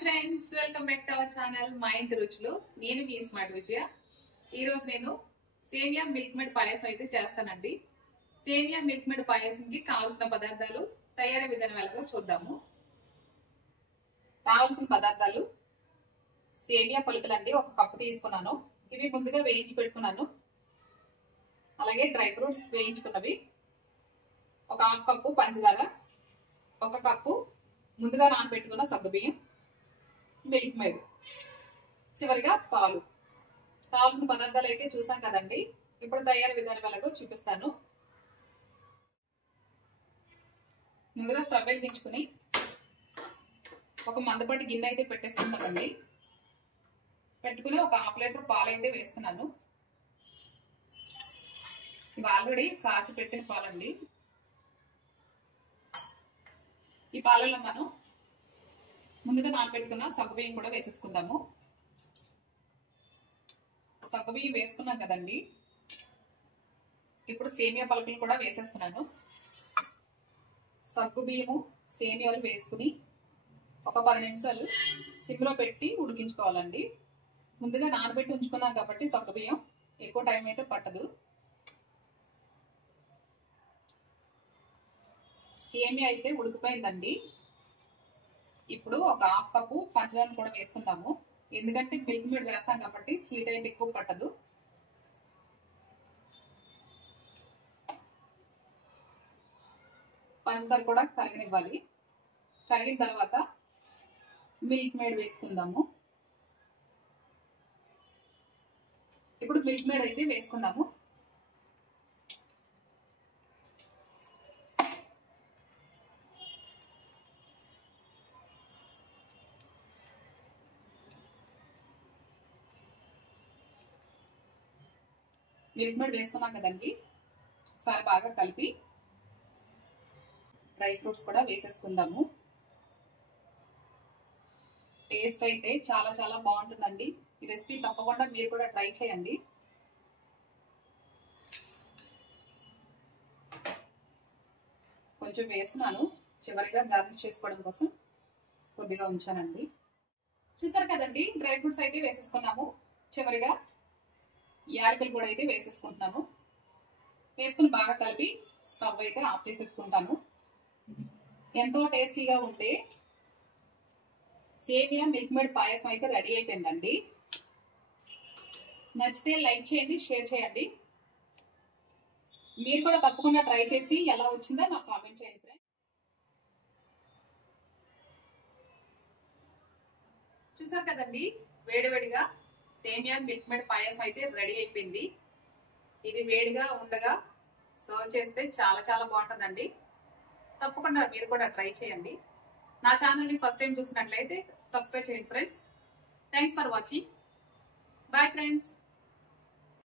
Friends, welcome back to our channel మా ఇంటి రుచులు. నేను మీ స్మార్ట్ విజయ. ఈ రోజు నేను సేమియా మిల్క్ మేడ్ పాయసం అయితే చేస్తానండి. సేమియా మిల్క్ మేడ్ పాయసంకి కావాల్సిన పదార్థాలు, తయారీ విధానం ఎలాగో చూద్దాము. కావాల్సిన పదార్థాలు: సేమియా పలుకులండి, 1 కప్పు తీసుకున్నాను. ఇవి ముందుగా వేయించి పెట్టుకున్నాను. అలాగే డ్రై ఫ్రూట్స్ వేయించుకున్నవి, 1/2 కప్పు పంచదార, 1 కప్పు ముందుగా నానబెట్టుకున్న సగ్గుబియ్యం, మిల్క్ మేడ్, చివరిగా పాలు. కావాల్సిన పదార్థాలు అయితే చూసాం కదండి. ఇప్పుడు తయారీ విధానం ఎలాగో చూపిస్తాను. ముందుగా స్టవ్ వెలిగించుకుని ఒక మందపాటి గిన్నె అయితే పెట్టేసుకుంటామండి. పెట్టుకుని 1/2 లీటర్ పాలు అయితే వేస్తున్నాను. ఇవి ఆల్రెడీ కాచి పెట్టిన పాలండి. ఈ పాలలో మనం ముందుగా నానబెట్టుకున్న సగ్గుబియ్యం కూడా వేసేసుకుందాము. సగ్గుబియ్యం వేసుకున్నాం కదండి. ఇప్పుడు సేమియా పలుకులు కూడా వేసేస్తున్నాను. సగ్గుబియ్యము సేమియాలు వేసుకుని ఒక 10 నిమిషాలు సిమ్లో పెట్టి ఉడికించుకోవాలండి. ముందుగా నానబెట్టి ఉంచుకున్నాం కాబట్టి సగ్గుబియ్యం ఎక్కువ టైం అయితే పట్టదు. సేమియా అయితే ఉడికిపోయిందండి. ఇప్పుడు 1/2 కప్పు పంచదార కూడా వేసుకుందాము. ఎందుకంటే మిల్క్ మేడ్ వేస్తాం కాబట్టి స్వీట్ అయితే ఎక్కువ పట్టదు. పంచదార కూడా కరగనివ్వాలి. కరిగిన తర్వాత మిల్క్ మేడ్ వేసుకుందాము. ఇప్పుడు మిల్క్ మేడ్ అయితే వేసుకుందాము. మిల్క్ మేడ్ వేసుకున్నాం కదండి. ఒకసారి బాగా కలిపి డ్రై ఫ్రూట్స్ కూడా వేసేసుకుందాము. టేస్ట్ అయితే చాలా చాలా బాగుంటుందండి. ఈ రెసిపీ తప్పకుండా మీరు కూడా ట్రై చేయండి. కొంచెం వేస్తున్నాను, చివరిగా గార్నిష్ చేసుకోవడం కోసం కొద్దిగా ఉంచానండి. చూసారు కదండి, డ్రై ఫ్రూట్స్ అయితే వేసేసుకున్నాము. చివరిగా యాలకులు కూడా అయితే వేసేసుకుంటున్నాను. వేసుకుని బాగా కలిపి స్టవ్ అయితే ఆఫ్ చేసేసుకుంటాను. ఎంతో టేస్టీగా ఉండే సేమియా మిల్క్ మేడ్ పాయసం అయితే రెడీ అయిపోయిందండి. నచ్చితే లైక్ చేయండి, షేర్ చేయండి. మీరు కూడా తప్పకుండా ట్రై చేసి ఎలా వచ్చిందో నాకు కామెంట్ చేయండి ఫ్రెండ్స్. చూసారు కదండి, వేడివేడిగా సేమియా మిల్క్ మేడ్ పాయసం అయితే రెడీ అయిపోయింది. ఇది వేడిగా ఉండగా సర్వ్ చేస్తే చాలా చాలా బాగుంటుందండి. తప్పకుండా మీరు కూడా ట్రై చేయండి. నా ఛానల్ని ఫస్ట్ టైం చూసినట్లయితే సబ్స్క్రైబ్ చేయండి friends. Thanks for watching. Bye friends.